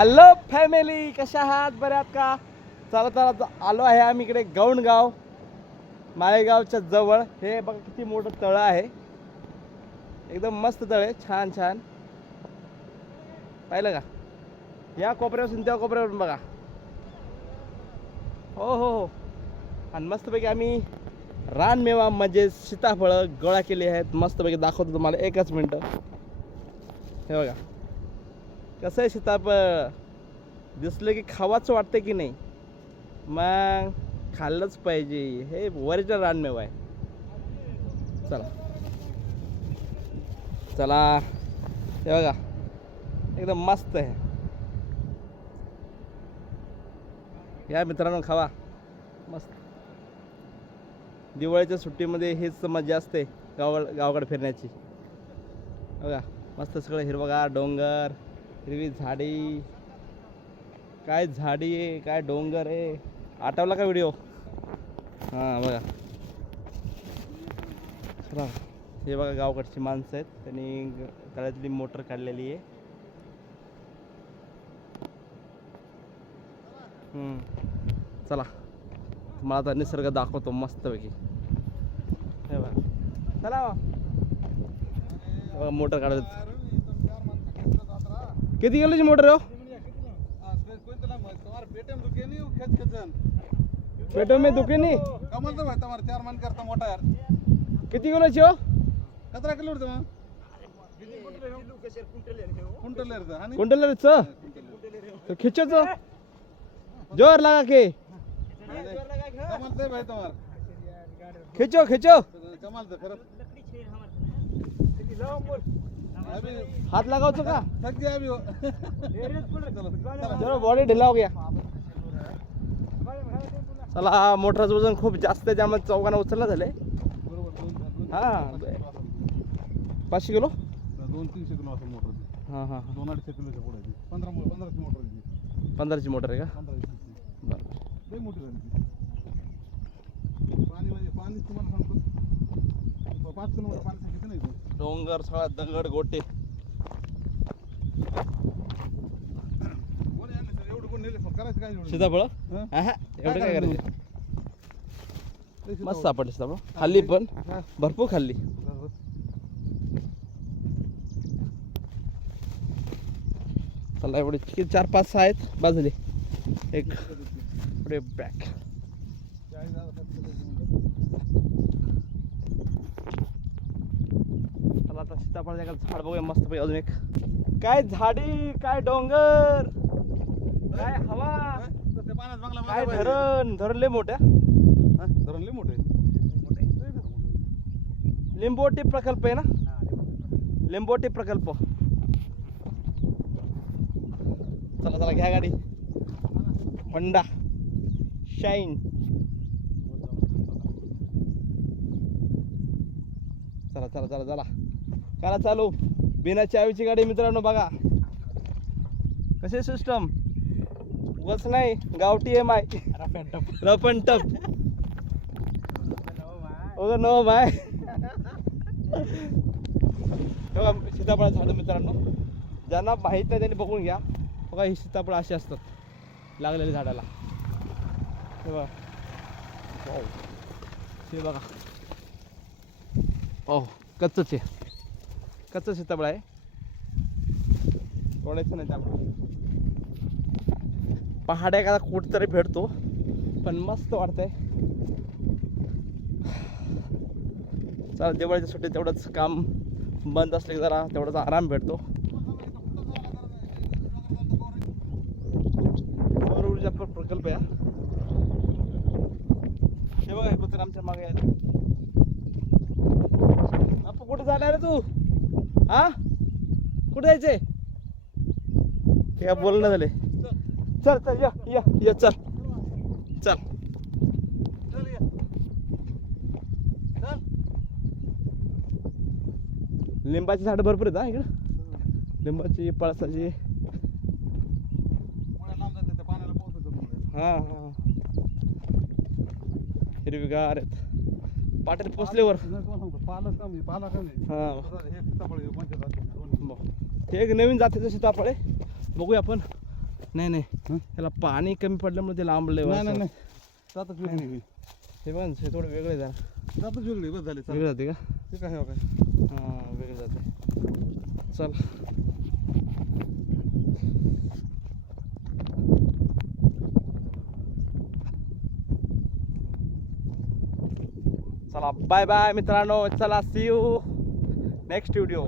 Hello family कशा आहात? बऱ्यात का? चला चला आलो आहे आम्ही इकडे गौंडगाव माळेगावच्या जवळ. हे बघा किती मोठं तळं आहे. एकदम मस्त तळ आहे छान छान. पाहिलं का? या कोपऱ्यापासून त्या कोपऱ्यावरून बघा. हो हो हो. आणि मस्तपैकी आम्ही रानमेवा म्हणजे सीताफळं गोळा केली आहेत. मस्तपैकी दाखवतो तुम्हाला एकच मिनटं. हे बघा. कसं आहे सीताफळ दिसलं की खावाच वाटतं की नाही? मग खाल्लंच पाहिजे. हे वरिष्ठ रानमेव आहे. चला. चला. हे बघा. एकदम मस्त आहे. या मित्रांनो खावा. मस्त. दिवाळीच्या सुट्टीमध्ये हेच मजा असते गाव गावाकडे फिरण्याची. बघा. मस्त सगळं हिरवगार डोंगर. हिरवी झाडी. काय झाडी आहे काय डोंगर आहे. आठवला का व्हिडिओ हां बघा. चला हे बघा गावाकडची माणसं आहेत. त्यांनी तळ्यातली मोटर काढलेली आहे. चला. मला आता निसर्ग दाखवतो मस्तपैकी. हे बघा. चला. बघा मोटर काढत किती किलोची मोटर हो पेटम में दुखे नहीं? कमल तो भाई तुम्हारे चार मन करता मोटा यार किती किलोची हो कतरा किलो उडतो कुंटल येतं आणि च तो खिचो तो जोर लगा के. कमल भाई तुम्हार खिचो खिचो. कमल तो खरं बोल हाथ लगाओ तो का थक गया अभी वो चलो बॉडी ढिला हो गया चला मोटरचं वजन खूप जास्त आहे त्यामुळे चौघांना उचलला दोन- हा पाचशे किलो दोन तीनशे किलो असेल मोटर हां हां दोन अडीचशे किलोच्या पुढे. पंधरा पंधराची मोटर. पंधराची मोटर आहे का. बरं मोठी झाली. पाणी म्हणजे पाणी तुम्हाला सांगतो पाच किलोमीटर पाणी. डोंगर सगळा दगड गोटे? सीताफळ? एवढं काय करायचं. मस्त सापडले सीताफळ. खाल्ली पण. हा. भरपूर खाल्ली. चला एवढे किती? चार पाच सहा आहेत. बस झाले एक बॅक चला आता सीताफळ झाड बघूया मस्त पैकी अजून एक काय झाडी काय डोंगर काय हवा काय पाहिजे. धरण धरण लय मोठ्या हा? धरण लई मोठं. लिंबोटी प्रकल्प आहे ना लिंबोटी प्रकल्प चला चला घ्या गाडी होंडा शाईन चला चला चला चला करा चालू. बिना चावीची गाडी मित्रांनो बघा. कसे सिस्टम उगाच नाही गावठी एम आय रपन टप ओ नो माय. बघा सीताफळ झाडं मित्रांनो. ज्यांना माहीत नाही त्यांनी बघून घ्या. बघा ही सीताफळ अशी असतात. लागलेली झाडाला. हे बघा. हे बघा. हो कच्चच आहे. कच्चा सीताफळ आहे. तोडायचं नाही त्यामुळे. पहाड एखादा कुठतरी भेटतो. पण मस्त वाटतंय. चला दिवाळीच्या सुट्टीत तेवढंच काम बंद असले की जरा तेवढाच आराम भेटतो. सौर ऊर्जा प्रकल्प आहे हे. बघा कुत्र आमच्या मागे आहेत कुठे झाला रे तू? हा? कुठे जायचंय? या काय बोलणं झाले चल चल या या या चल. चल. चल चल. लिंबाची झाडं भरपूर आहेत हा इकडं. लिंबाची पळसाची. लांब त्या पाण्याला हा हा. हिरवीगार आहेत. पाटील पोचल्यावर. हा. एक नवीन जातीचं सीताफळ आहे बघूया आपण. नाही नाही? त्याला पाणी कमी पडल्यामुळे ते लांबले नाही नाही नाही. जातच वेगळी नाही हे बघ हे थोडं वेगळे जरा. जातच वेगळी बस झाली वेगळे जाते का? ते काय हो काय? हां वेगळे जाते. चल. चला. बाय बाय मित्रांनो. चला सी यू नेक्स्ट व्हिडिओ